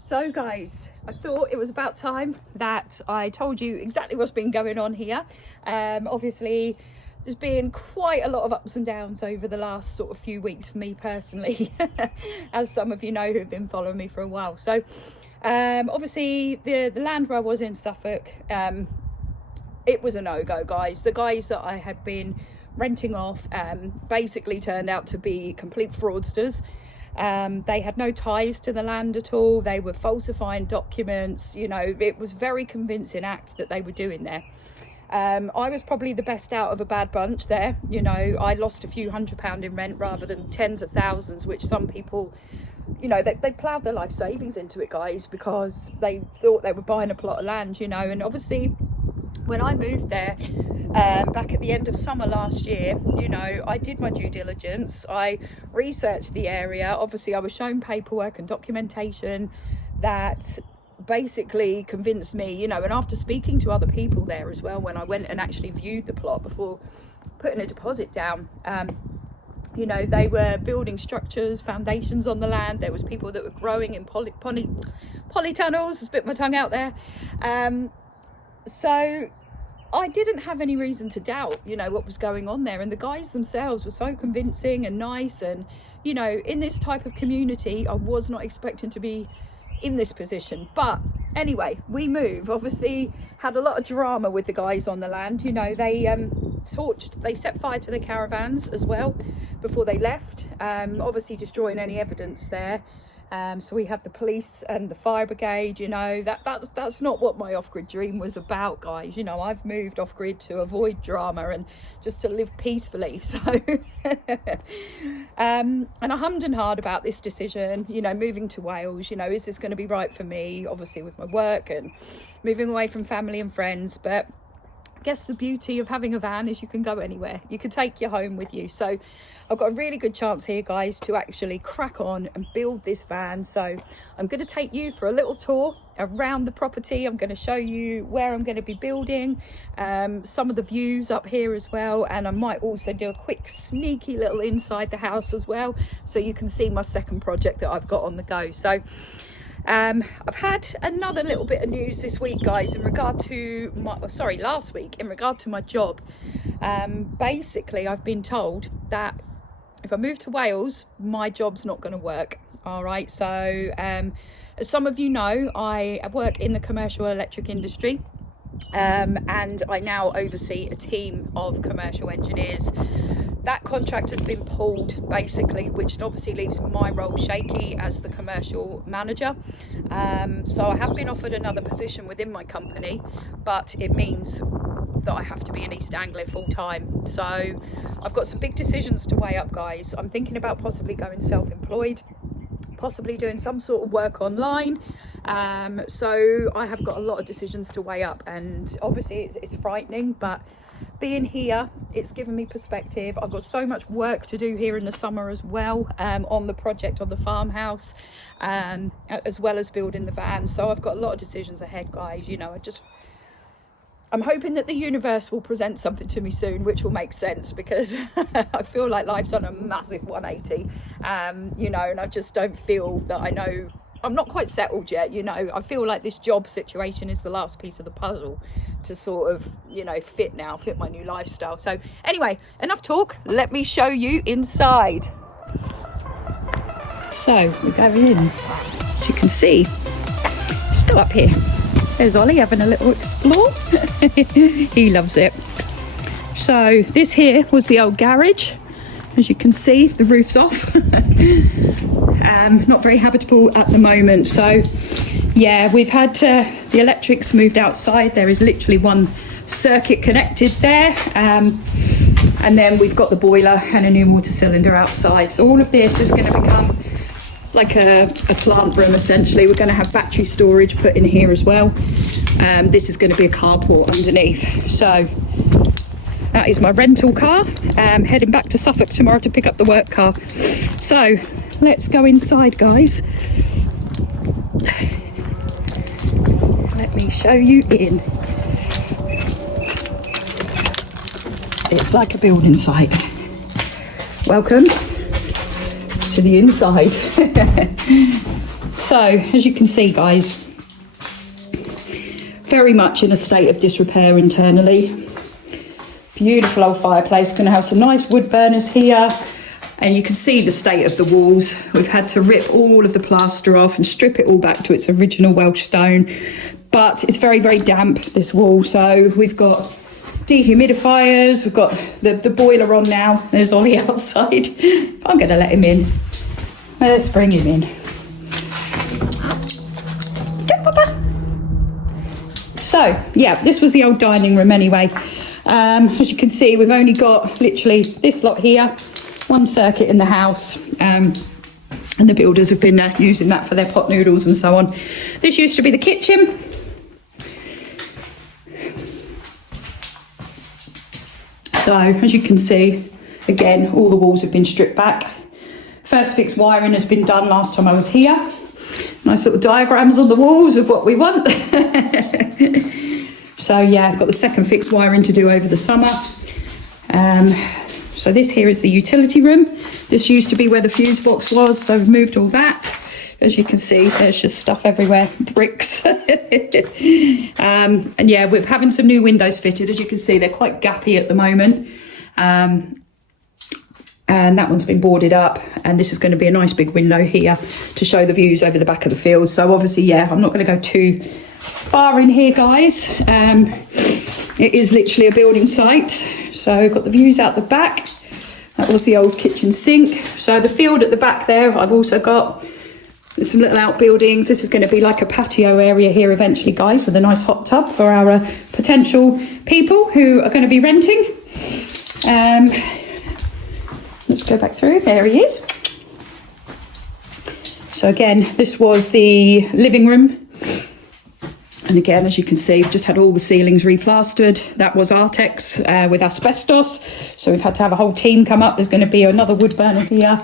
So guys, I thought it was about time that I told you exactly what's been going on here. Obviously there's been quite a lot of ups and downs over the last sort of few weeks for me personally, as some of you know who've been following me for a while. So obviously the land where I was in Suffolk, it was a no-go, guys. The guys that I had been renting off basically turned out to be complete fraudsters. They had no ties to the land at all. They were falsifying documents. You know, it was very convincing act that they were doing there. I was probably the best out of a bad bunch there. You know, I lost a few £100 in rent rather than tens of thousands, which some people, you know, they ploughed their life savings into it, guys, because they thought they were buying a plot of land, you know. And obviously when I moved there back at the end of summer last year, you know, I did my due diligence. I researched the area. Obviously I was shown paperwork and documentation that basically convinced me, you know, and after speaking to other people there as well, when I went and actually viewed the plot before putting a deposit down, you know, they were building structures, foundations on the land. There was people that were growing in polytunnels, spit my tongue out there. So I didn't have any reason to doubt, you know, what was going on there. And the guys themselves were so convincing and nice. And, you know, in this type of community, I was not expecting to be in this position. But anyway, we move. Obviously had a lot of drama with the guys on the land. You know, they set fire to the caravans as well before they left, obviously destroying any evidence there. So we had the police and the fire brigade. You know, that's not what my off-grid dream was about, guys. You know, I've moved off-grid to avoid drama and just to live peacefully. So and I hummed and hawed about this decision, you know, moving to Wales. You know, is this going to be right for me, obviously with my work and moving away from family and friends? But I guess the beauty of having a van is you can go anywhere. You can take your home with you. So I've got a really good chance here, guys, to actually crack on and build this van. So I'm going to take you for a little tour around the property. I'm going to show you where I'm going to be building, some of the views up here as well. And I might also do a quick sneaky little inside the house as well, so you can see my second project that I've got on the go. So I've had another little bit of news this week, guys, in regard to last week, in regard to my job. Basically, I've been told that if I move to Wales, my job's not going to work. All right. So as some of you know, I work in the commercial electric industry. And I now oversee a team of commercial engineers. That contract has been pulled, basically, which obviously leaves my role shaky as the commercial manager. So I have been offered another position within my company, but it means that I have to be in East Anglia full time. So I've got some big decisions to weigh up, guys. I'm thinking about possibly going self-employed, possibly doing some sort of work online. So I have got a lot of decisions to weigh up, and obviously it's frightening, but being here, it's given me perspective. I've got so much work to do here in the summer as well, on the project on the farmhouse, as well as building the van. So I've got a lot of decisions ahead, guys. You know, I'm hoping that the universe will present something to me soon, which will make sense, because I feel like life's on a massive 180, you know, and I just don't feel that I know, I'm not quite settled yet. You know, I feel like this job situation is the last piece of the puzzle to sort of, you know, fit my new lifestyle. So anyway, enough talk. Let me show you inside. So we're going in. As you can see, still up here. There's Ollie having a little explore. He loves it. So this here was the old garage. As you can see, the roof's off. Not very habitable at the moment. So yeah, we've had the electrics moved outside. There is literally one circuit connected there. And then we've got the boiler and a new water cylinder outside. So all of this is going to become like a plant room, essentially. We're going to have battery storage put in here as well. This is going to be a carport underneath. So that is my rental car. Heading back to Suffolk tomorrow to pick up the work car. So let's go inside, guys. Let me show you in. It's like a building site. Welcome to the inside. So as you can see, guys, very much in a state of disrepair internally. Beautiful old fireplace. Going to have some nice wood burners here, and you can see the state of the walls. We've had to rip all of the plaster off and strip it all back to its original Welsh stone, but it's very, very damp, this wall. So we've got dehumidifiers, we've got the boiler on now. There's Ollie outside. I'm going to let him in. Let's bring him in. Go, Papa. So yeah, this was the old dining room anyway. As you can see, we've only got literally this lot here, one circuit in the house, and the builders have been using that for their pot noodles and so on. This used to be the kitchen. So as you can see, again, all the walls have been stripped back. First fix wiring has been done last time I was here. Nice little diagrams on the walls of what we want. So yeah, I've got the second fix wiring to do over the summer. So this here is the utility room. This used to be where the fuse box was, so we've moved all that. As you can see, there's just stuff everywhere, bricks. And yeah, we're having some new windows fitted. As you can see, they're quite gappy at the moment. And that one's been boarded up, and this is going to be a nice big window here to show the views over the back of the field. So obviously, yeah, I'm not going to go too far in here, guys. It is literally a building site. So got the views out the back. That was the old kitchen sink. So the field at the back there, I've also got some little outbuildings. This is going to be like a patio area here eventually, guys, with a nice hot tub for our potential people who are going to be renting. Let's go back through. There he is. So again, this was the living room. And again, as you can see, we've just had all the ceilings replastered. That was Artex with asbestos. So we've had to have a whole team come up. There's going to be another wood burner here.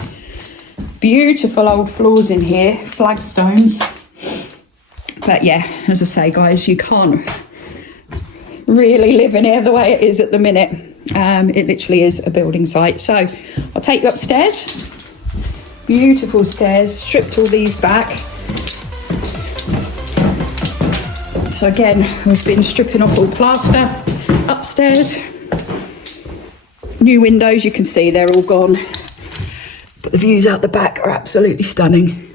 Beautiful old floors in here, flagstones. But yeah, as I say, guys, you can't really live in here the way it is at the minute. It literally is a building site. So I'll take you upstairs. Beautiful stairs, stripped all these back. So again, we've been stripping off all plaster upstairs. New windows, you can see they're all gone. But the views out the back are absolutely stunning.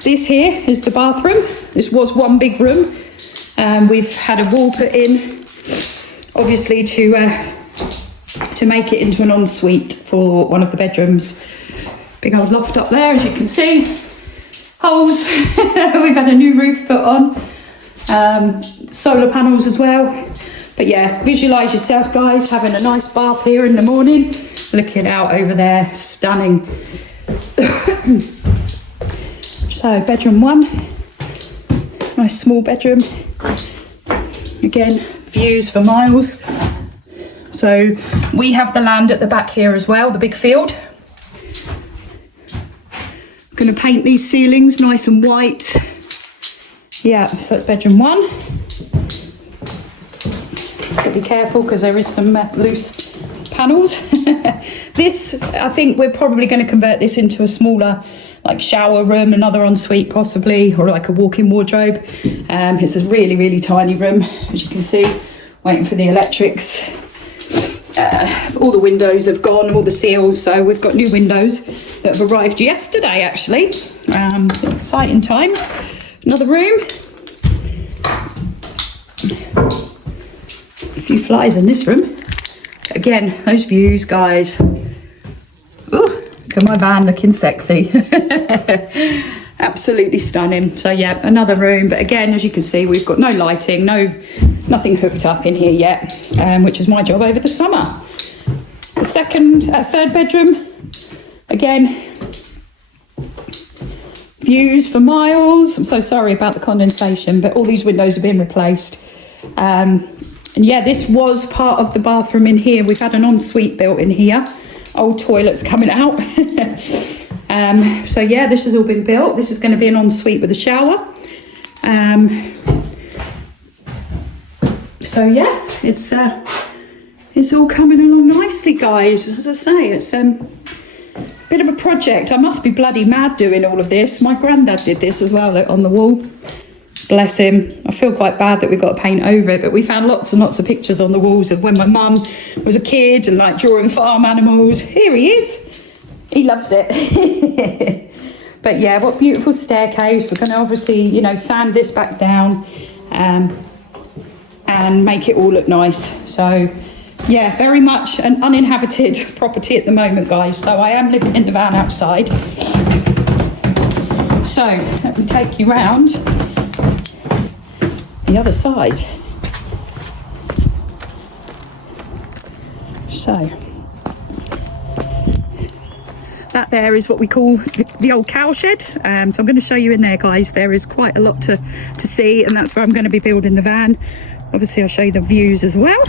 This here is the bathroom. This was one big room. We've had a wall put in, obviously to make it into an ensuite for one of the bedrooms. Big old loft up there, as you can see. Holes. We've had a new roof put on. Solar panels as well. But yeah, visualise yourself, guys, having a nice bath here in the morning, looking out over there, stunning. So bedroom one, nice small bedroom. Again, views for miles. So we have the land at the back here as well, the big field. I'm going to paint these ceilings nice and white. Yeah, so that's bedroom one. Got to be careful because there is some loose panels. This, I think we're probably going to convert this into a smaller, like shower room, another ensuite possibly, or like a walk-in wardrobe. It's a really, really tiny room, as you can see, waiting for the electrics. All the windows have gone, all the seals, so we've got new windows that have arrived yesterday, actually. Exciting times. Another room. A few flies in this room. Again, those views, guys. Ooh, look at my van looking sexy. Absolutely stunning. So yeah, another room. But again, as you can see, we've got no lighting, nothing hooked up in here yet, which is my job over the summer. The third bedroom. Again, views for miles. I'm so sorry about the condensation, but all these windows have been replaced. And yeah, this was part of the bathroom in here. We've had an ensuite built in here. Old toilets coming out. So yeah, this has all been built. This is going to be an ensuite with a shower. So yeah, it's all coming along nicely, guys. As I say, it's been bit of a project. I must be bloody mad doing all of this. My granddad did this as well, look, on the wall. Bless him. I feel quite bad that we've got to paint over it, but we found lots and lots of pictures on the walls of when my mum was a kid and like drawing farm animals. Here he is. He loves it. But yeah, what beautiful staircase. We're going to obviously, you know, sand this back down and make it all look nice. So yeah, very much an uninhabited property at the moment, guys. So I am living in the van outside. So let me take you round the other side. So that there is what we call the old cow shed. So I'm going to show you in there, guys. There is quite a lot to see, and that's where I'm going to be building the van. Obviously I'll show you the views as well.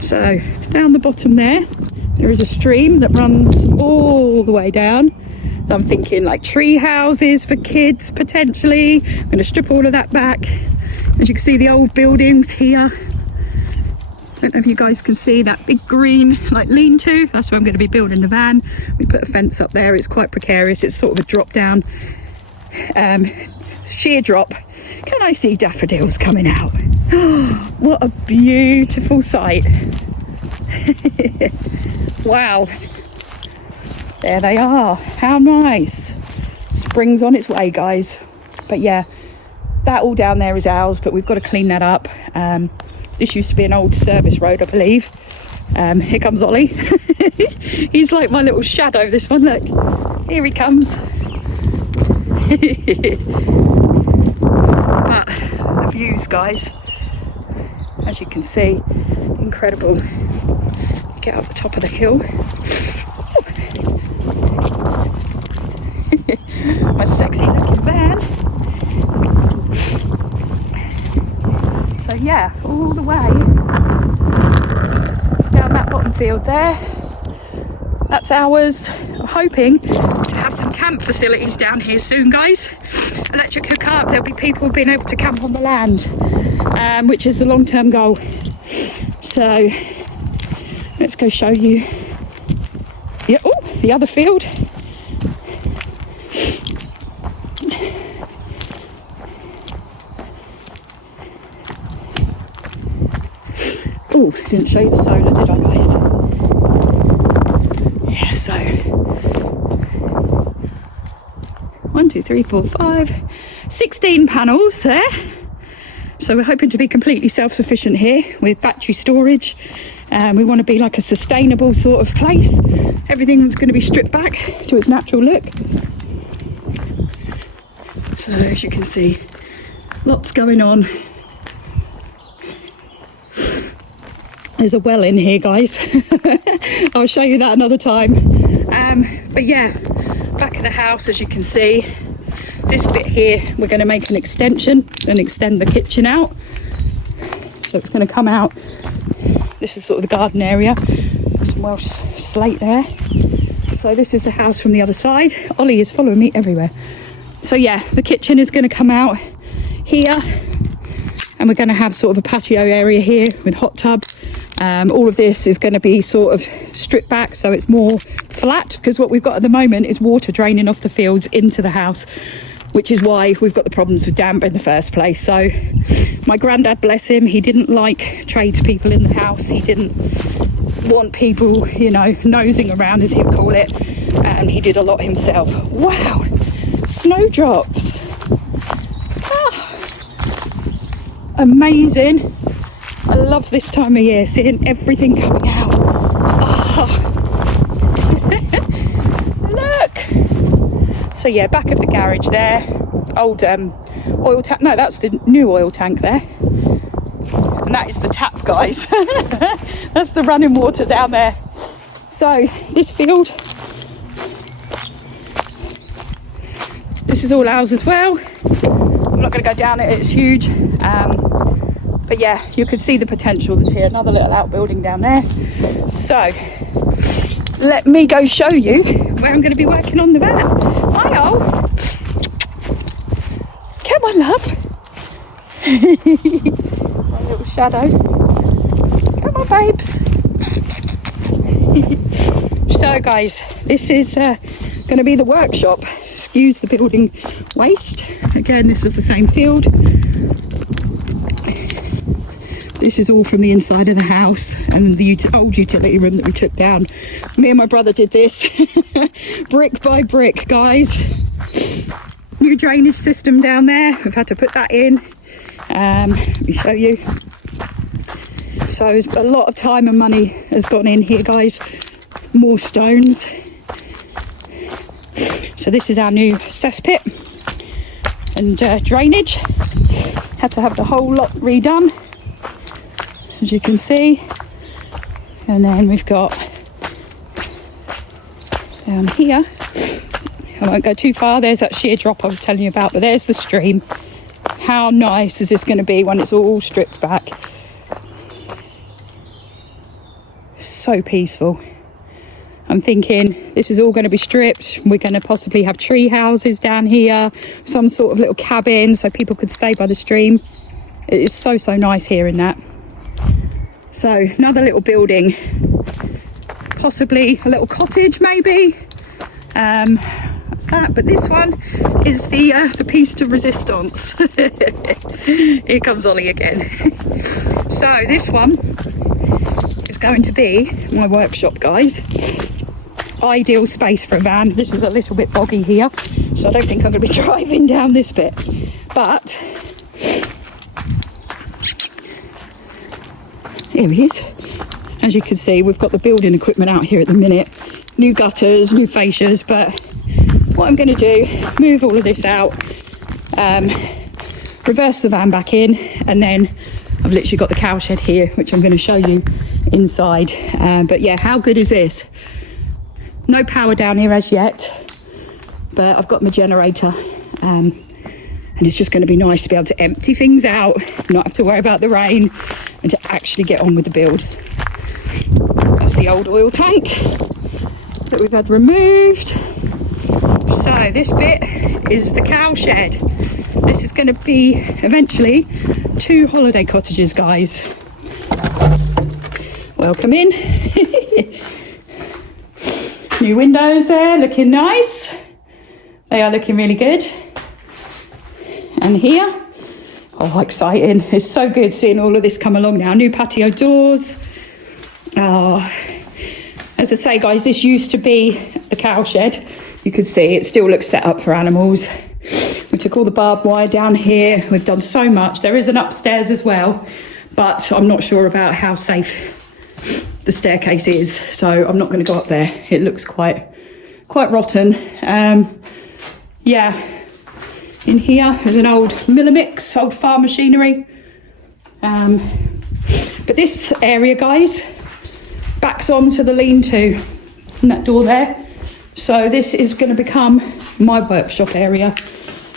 So down the bottom there is a stream that runs all the way down. So I'm thinking like tree houses for kids potentially. I'm going to strip all of that back. As you can see, the old buildings here. Don't know if you guys can see that big green like lean-to. That's where I'm going to be building the van. We put a fence up there. It's quite precarious. It's sort of a drop down, sheer drop. Can I see daffodils coming out? What a beautiful sight. Wow. There they are. How nice. Spring's on its way, guys. But yeah, that all down there is ours, but we've got to clean that up. This used to be an old service road, I believe. Here comes Ollie. He's like my little shadow, this one, look. Here he comes. But the views, guys, as you can see, incredible. Get up the top of the hill. My sexy looking van. So yeah, all the way down that bottom field there. That's ours. I'm hoping to have some camp facilities down here soon, guys. Electric hookup. There'll be people being able to camp on the land, which is the long-term goal. So let's go show you. Yeah, oh, the other field. Oh, didn't show you the solar, did I, guys? Yeah, so 1, 2, 3, 4, 5, 16 panels there. So we're hoping to be completely self-sufficient here with battery storage. We want to be like a sustainable sort of place. Everything's going to be stripped back to its natural look. So as you can see, lots going on. There's a well in here, guys. I'll show you that another time. But yeah, back of the house, as you can see, this bit here, we're going to make an extension and extend the kitchen out. So it's going to come out. This is sort of the garden area. Some Welsh slate there. So this is the house from the other side. Ollie is following me everywhere. So yeah, the kitchen is going to come out here. And we're going to have sort of a patio area here with hot tub. All of this is going to be sort of stripped back so it's more flat, because what we've got at the moment is water draining off the fields into the house, which is why we've got the problems with damp in the first place. So my granddad, bless him, he didn't like tradespeople in the house. He didn't want people, you know, nosing around, as he'd call it, and he did a lot himself. Wow, snowdrops. Amazing. I love this time of year, seeing everything coming out. Oh. Look. So yeah, back of the garage there. Old oil tank. No, that's the new oil tank there. And that is the tap, guys. That's the running water down there. So this field, this is all ours as well. I'm not going to go down it, it's huge. But yeah, you can see the potential that's here. Another little outbuilding down there. So let me go show you where I'm going to be working on the van. Hi, all. Come on, love. My little shadow. Come on, babes. So guys, this is going to be the workshop. Excuse the building waste. Again, this is the same field. This is all from the inside of the house and the old utility room that we took down. Me and my brother did this brick by brick, guys. New drainage system down there. We've had to put that in. Let me show you. So a lot of time and money has gone in here, guys. More stones. So this is our new cesspit and drainage. Had to have the whole lot redone, as you can see. And then we've got down here, I won't go too far, there's that sheer drop I was telling you about, but there's the stream. How nice is this going to be when it's all stripped back? So peaceful. I'm thinking this is all going to be stripped. We're going to possibly have tree houses down here, some sort of little cabin so people could stay by the stream. It is so nice here in that. So another little building, possibly a little cottage maybe. That's that. But this one is the piece de resistance. Here comes Ollie again. So this one is going to be my workshop, guys. Ideal space for a van. This is a little bit boggy here, so I don't think I'm going to be driving down this bit. But here he is. As you can see, we've got the building equipment out here at the minute. New gutters, new fascias, but what I'm going to do, move all of this out, reverse the van back in, and then I've literally got the cow shed here, which I'm going to show you inside. But yeah, how good is this? No power down here as yet, but I've got my generator, and it's just going to be nice to be able to empty things out, not have to worry about the rain, and to actually get on with the build. That's the old oil tank that we've had removed. So this bit is the cow shed. This is going to be eventually 2 holiday cottages, guys. Welcome in. New windows there, looking nice. They are looking really good. And here, oh, exciting. It's so good seeing all of this come along now. New patio doors. Oh, as I say, guys, this used to be the cow shed. You can see it still looks set up for animals. We took all the barbed wire down here. We've done so much. There is an upstairs as well, but I'm not sure about how safe the staircase is, so I'm not going to go up there. It looks quite rotten. Yeah, in here there's an old miller mix, old farm machinery. But this area, guys, backs onto the lean-to and that door there. So this is going to become my workshop area.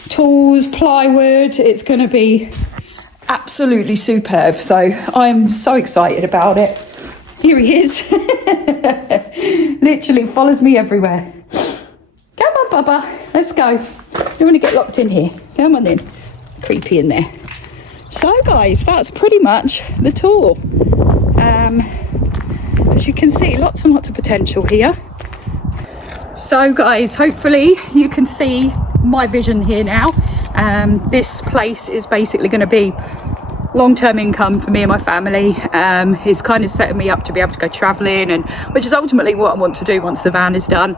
Tools, plywood, it's going to be absolutely superb. So I'm so excited about it. Here he is. Literally follows me everywhere. Come on, Bubba, let's go. You want to get locked in here? Come on in. Creepy in there. So guys, that's pretty much the tour. As you can see, lots and lots of potential here. So guys, hopefully you can see my vision here now. This place is basically going to be long-term income for me and my family. It's kind of setting me up to be able to go travelling, and which is ultimately what I want to do once the van is done.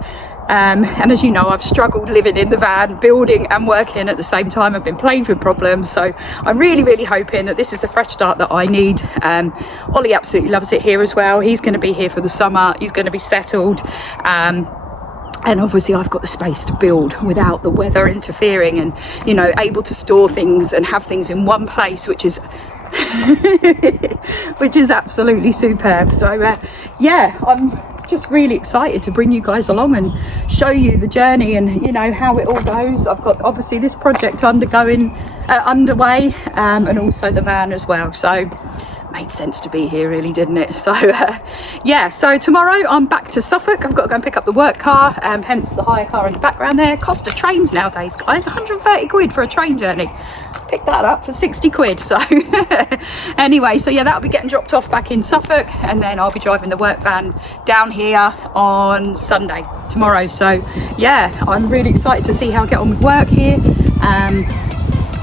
And as you know, I've struggled living in the van, building and working at the same time. I've been plagued with problems, so I'm really hoping that this is the fresh start that I need. Ollie absolutely loves it here as well. He's going to be here for the summer. He's going to be settled. And obviously I've got the space to build without the weather interfering, and, you know, able to store things and have things in one place, which is which is absolutely superb. So yeah, I'm just really excited to bring you guys along and show you the journey and, you know, how it all goes. I've got obviously this project underway, and also the van as well. So made sense to be here, really, didn't it? So yeah, so tomorrow I'm back to Suffolk. I've got to go and pick up the work car, hence the hire car in the background there. Cost of trains nowadays, guys, 130 quid for a train journey. Picked that up for 60 quid. So anyway, so yeah, that'll be getting dropped off back in Suffolk, and then I'll be driving the work van down here on Sunday, tomorrow. So yeah, I'm really excited to see how I get on with work here.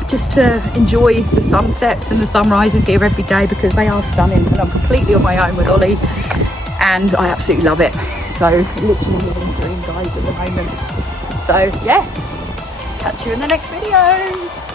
Just to enjoy the sunsets and the sunrises here every day, because they are stunning, and I'm completely on my own with Ollie and I absolutely love it. So literally living the dream, guys, at the moment. So yes, catch you in the next video.